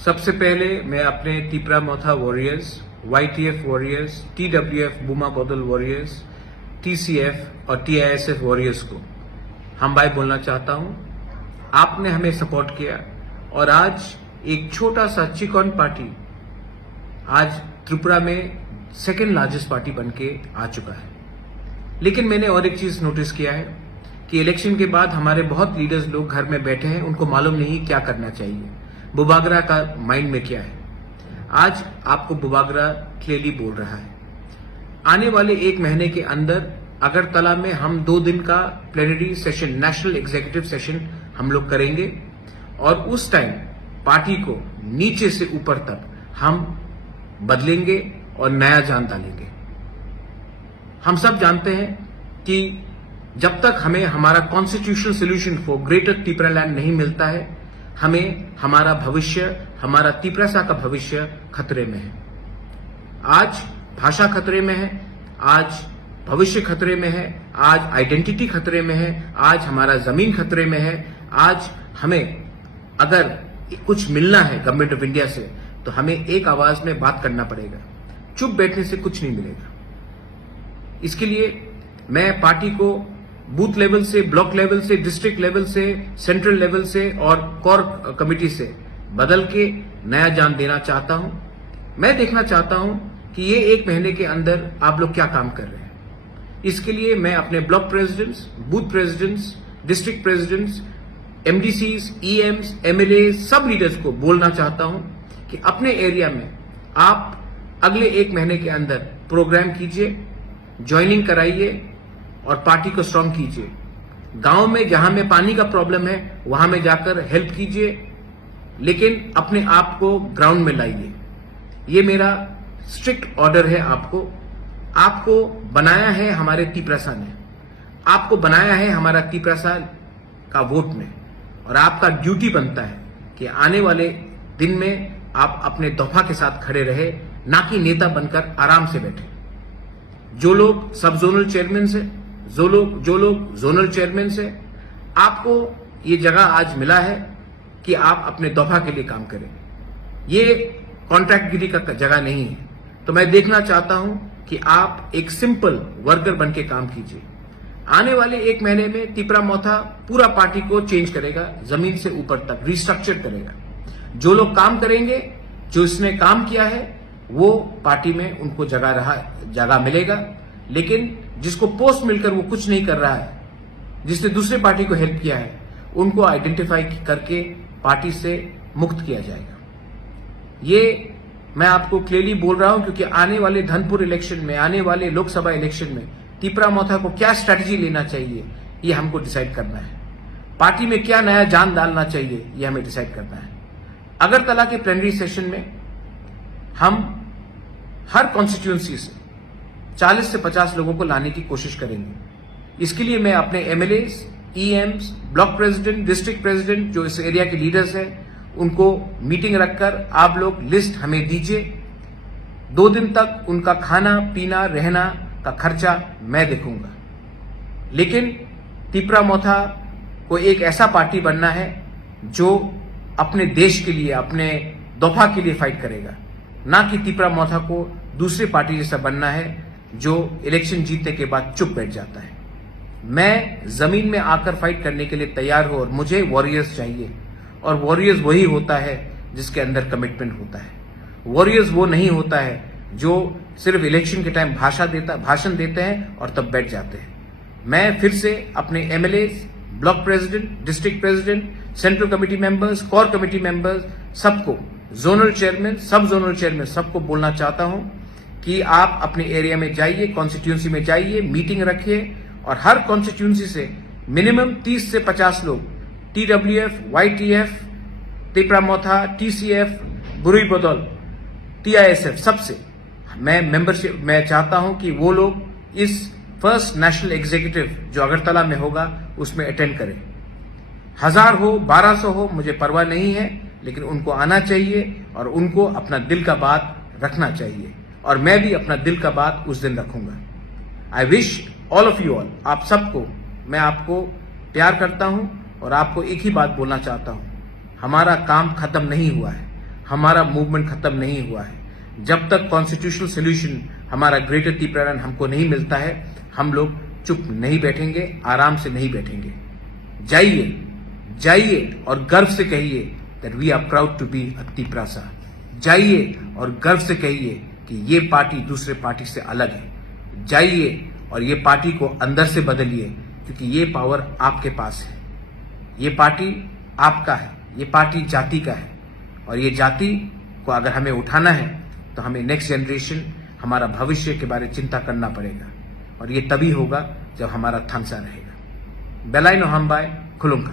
सबसे पहले मैं अपने तिपरा मोथा वॉरियर्स, YTF वॉरियर्स, TWF बूमा बदल वॉरियर्स, TCF और TISF वॉरियर्स को हम भाई बोलना चाहता हूं। आपने हमें सपोर्ट किया और आज एक छोटा सा चिकन पार्टी आज त्रिपुरा में सेकेंड लार्जेस्ट पार्टी बनके आ चुका है। लेकिन मैंने और एक चीज नोटिस किया है कि इलेक्शन के बाद हमारे बहुत लीडर्स लोग घर में बैठे हैं, उनको मालूम नहीं क्या करना चाहिए, बुबागरा का माइंड में क्या है। आज आपको बुबागरा क्लियरली बोल रहा है। आने वाले एक महीने के अंदर अगरतला में हम 2 दिन का plenary session, national executive session हम लोग करेंगे और उस टाइम पार्टी को नीचे से ऊपर तक हम बदलेंगे और नया जान डालेंगे। हम सब जानते हैं कि जब तक हमें हमारा constitutional solution for greater Tipra land नहीं मिलता है, हमें हमारा भविष्य, हमारा तिपरासा का भविष्य खतरे में है। आज भाषा खतरे में है, आज भविष्य खतरे में है, आज आइडेंटिटी खतरे में है, आज हमारा जमीन खतरे में है। आज हमें अगर कुछ मिलना है गवर्नमेंट ऑफ इंडिया से तो हमें एक आवाज में बात करना पड़ेगा। चुप बैठने से कुछ नहीं मिलेगा। इसके लिए मैं पार्टी को बूथ लेवल से, ब्लॉक लेवल से, डिस्ट्रिक्ट लेवल से, सेंट्रल लेवल से और कोर कमेटी से बदल के नया जान देना चाहता हूं। मैं देखना चाहता हूं कि ये एक महीने के अंदर आप लोग क्या काम कर रहे हैं। इसके लिए मैं अपने block presidents, booth presidents, district presidents, MDCs, EMs, MLA सब लीडर्स को बोलना चाहता हूं कि अपने एरिया में आप अगले एक महीने के अंदर प्रोग्राम कीजिए, ज्वाइनिंग कराइए और पार्टी को स्ट्रांग कीजिए। गांव में जहां में पानी का प्रॉब्लम है वहां में जाकर हेल्प कीजिए, लेकिन अपने आप को ग्राउंड में लाइए। ये मेरा स्ट्रिक्ट ऑर्डर है आपको। आपको बनाया है हमारे तिपरासा ने, आपको बनाया है हमारा तिपरासा का वोट में, और आपका ड्यूटी बनता है कि आने वाले दिन में आप अपने दफा के साथ खड़े रहे, ना कि नेता बनकर आराम से बैठे। जो लोग सब जोनल चेयरमैन से, जो लोग जोनल चेयरमैन से, आपको ये जगह आज मिला है कि आप अपने दफा के लिए काम करें। ये कॉन्ट्रैक्टगिरी का जगह नहीं है। तो मैं देखना चाहता हूं कि आप एक सिंपल वर्कर बन के काम कीजिए। आने वाले एक महीने में तिपरा मोथा पूरा पार्टी को चेंज करेगा, जमीन से ऊपर तक रिस्ट्रक्चर करेगा। जो लोग काम करेंगे, जो इसने काम किया है, वो पार्टी में उनको जगह मिलेगा। लेकिन जिसको पोस्ट मिलकर वो कुछ नहीं कर रहा है, जिसने दूसरे पार्टी को हेल्प किया है, उनको आइडेंटिफाई करके पार्टी से मुक्त किया जाएगा। ये मैं आपको क्लियरली बोल रहा हूं क्योंकि आने वाले धनपुर इलेक्शन में, आने वाले लोकसभा इलेक्शन में तिपरा मोथा को क्या स्ट्रैटेजी लेना चाहिए, ये हमको डिसाइड करना है। पार्टी में क्या नया जान डालना चाहिए, ये हमें डिसाइड करना है। अगरतला के प्लेनरी सेशन में हम हर कॉन्स्टिट्यूएंसी से 40 से 50 लोगों को लाने की कोशिश करेंगे। इसके लिए मैं अपने MLAs, EMs, block president, district president, जो इस एरिया के लीडर्स हैं, उनको मीटिंग रखकर आप लोग लिस्ट हमें दीजिए। 2 दिन तक उनका खाना पीना रहना का खर्चा मैं देखूंगा। लेकिन तिपरा मोथा को एक ऐसा पार्टी बनना है जो अपने देश के लिए, अपने दफा के लिए फाइट करेगा, ना कि तिपरा मोथा को दूसरी पार्टी जैसा बनना है जो इलेक्शन जीतने के बाद चुप बैठ जाता है। मैं जमीन में आकर फाइट करने के लिए तैयार हूं और मुझे वॉरियर्स चाहिए। और वॉरियर्स वही होता है जिसके अंदर कमिटमेंट होता है। वॉरियर्स वो नहीं होता है जो सिर्फ इलेक्शन के टाइम भाषण देते हैं और तब बैठ जाते हैं। मैं फिर से अपने MLAs, block president, district president, central committee members, core committee members, सबको, जोनल चेयरमैन, सब जोनल चेयरमैन, सबको बोलना चाहता हूं कि आप अपने एरिया में जाइए, कॉन्स्टिट्यूंसी में जाइए, मीटिंग रखिए और हर कॉन्स्टिट्यूंसी से मिनिमम 30 से 50 लोग, TWF, YTF, तिपरा मोथा, TCF, बुरुई बदौल, TISF, सबसे मैं मेंबरशिप, मैं चाहता हूं कि वो लोग इस फर्स्ट नेशनल एग्जीक्यूटिव जो अगरतला में होगा उसमें अटेंड करें। 1000 हो, 1200 हो, मुझे परवाह नहीं है, लेकिन उनको आना चाहिए और उनको अपना दिल का बात रखना चाहिए। और मैं भी अपना दिल का बात उस दिन रखूंगा। I wish all of you all, आप सबको, मैं आपको प्यार करता हूं और आपको एक ही बात बोलना चाहता हूं, हमारा काम खत्म नहीं हुआ है। हमारा मूवमेंट खत्म नहीं हुआ है। जब तक कॉन्स्टिट्यूशनल सोल्यूशन हमारा ग्रेटर त्रिपुरालैंड हमको नहीं मिलता है, हम लोग चुप नहीं बैठेंगे, आराम से नहीं बैठेंगे। जाइए, जाइए और गर्व से कहिए that we are proud to be a Tripura. जाइए और गर्व से कहिए कि ये पार्टी दूसरे पार्टी से अलग है। जाइए और ये पार्टी को अंदर से बदलिए, क्योंकि ये पावर आपके पास है। ये पार्टी आपका है, ये पार्टी जाति का है, और ये जाति को अगर हमें उठाना है तो हमें नेक्स्ट जनरेशन, हमारा भविष्य के बारे में चिंता करना पड़ेगा, और ये तभी होगा जब हमारा थांसा रहेगा। बेलाइनो हमबाय खुलुंका।